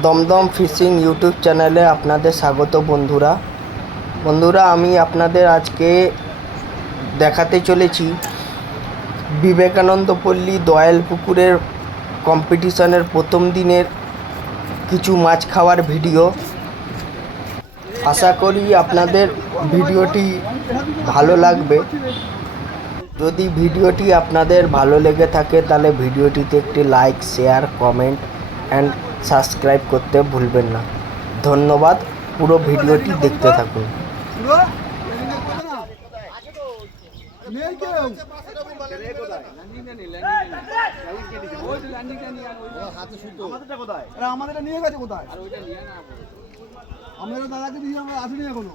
Dumdum fishing YouTube চ্যানেলে আপনাদের স্বাগত বন্ধুরা আমি আপনাদের আজকে দেখাতে চলেছি বিবেকানন্দ পল্লী দয়াল পুকুরের কম্পিটিশনের প্রথম দিনের কিছু মাছ খাওয়ার ভিডিও। আশা করি আপনাদের ভিডিওটি ভালো লাগবে। যদি ভিডিওটি আপনাদের ভালো লেগে থাকে তাহলে ভিডিওটিতে একটি like, share, comment and subscribe করতে ভুলবেন না। ধন্যবাদ। পুরো ভিডিওটি দেখতে থাকুন। আমাদের নিয়ে গেছে কোথায়? আমাদের দাদাকে দিয়ে আমরা আসিনি এখনো।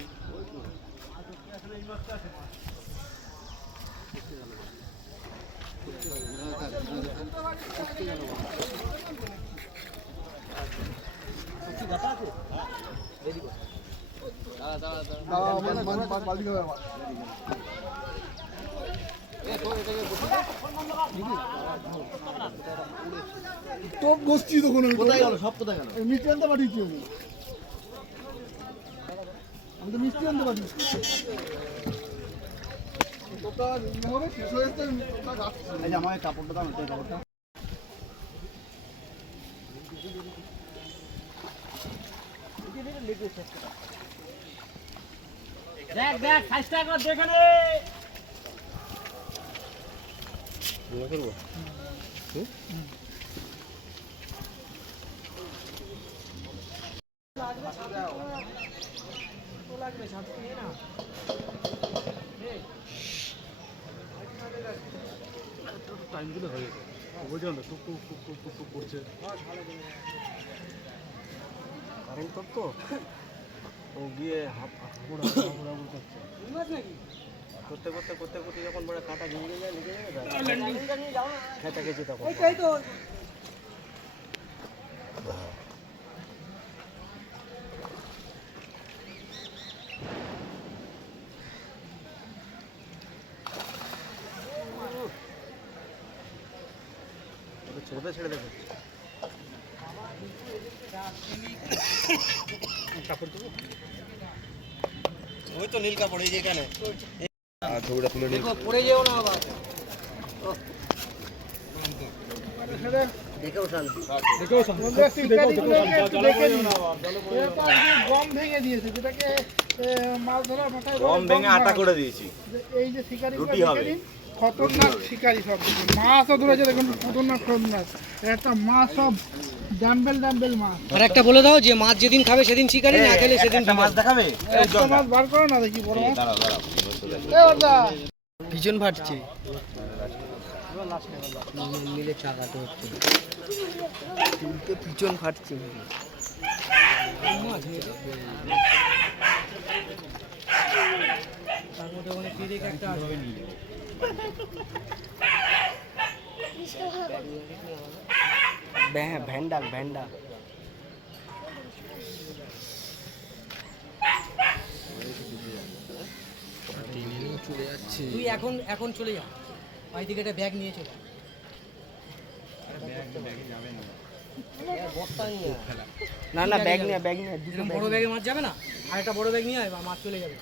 তো বসছি তো কোনো কোথায় গেল? সব কোথায় গেল? মিষ্টি আনতে পাঠিয়েছি আমি তো মিষ্টি আনতে পাঠিয়েছি। শেষ হয়ে যাচ্ছে। আমার কাপড়টা দাও, কাপড়টা দেখ দেখ সাইজটা একবার দেখে নে। করবো টাইমগুলো হয়ে গেছে বুঝলাম না, টুক টুক টুক টুক টুক টুক করছে কারেন্ট তো ও গিয়ে করতে করতে করতে করতে যখন বড় কাঁটা ভেঙে যায় লিখে খেতে গেছে তখন ছোটে ছেড়ে দেবে কাপড় দেবো ওই তো নীল কাপড় এই যে এখানে ছবিটা তুলে নিল পড়ে যেও না আবার দেখেও শান্তি গম ভেঙে দিয়েছে, যেটাকে মাছ ধরা মাথায় গম ভেঙে আটা করে দিয়েছি। এই যে শিকারি রুটি হবে, খতরনাক শিকারি সব মাছও ধরেছে দেখুন, খতরনাক একটা মাছ সব ডাম্বেল মাছ। আর একটা বলে দাও যে মাছ যেদিন খাবে সেদিন শিকারি, না খেলে সেদিন মাছ দেখাবে। একটা মাছ বার করো না দেখি বড় মাছ। পিছন ফাটছে, মিলে চাকাতে হচ্ছে, তুলতে পিছন ফাটছে। তার মধ্যে অনেক পিরিক একটা আছে। ভ্যান্ডা চলে যাচ্ছে। তুই এখন চলে যা, ওই দিকে একটা ব্যাগ নিয়ে চলে। না ব্যাগ নিয়ে বড় ব্যাগে মাছ যাবে না, আর একটা বড় ব্যাগ নিয়ে আয়, মাছ চলে যাবে।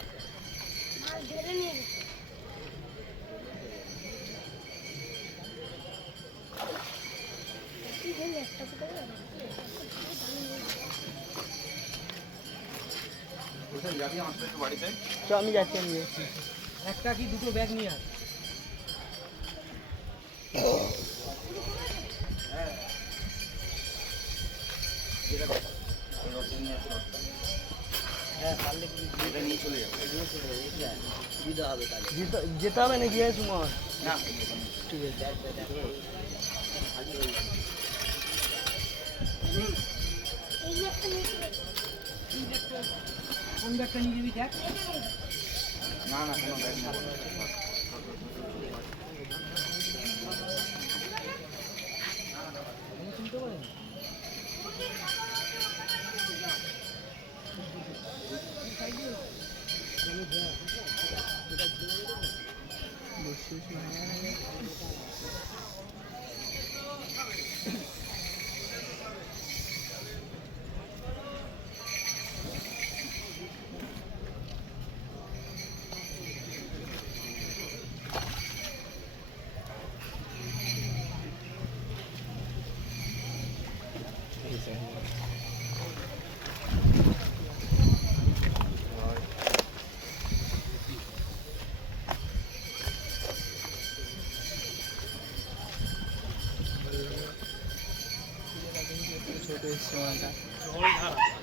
আমি যাচ্ছি, একটা কি দুটো ব্যাগ নিয়ে আয়। যেতে হবে নাকি সুমন? ঠিক আছে, কোন ব্যাগটা নিয়ে যাবি দেখ। না কোনো ব্যাগ না। চিনতে পারেন ছোট এসছে মালটা। জল ধারা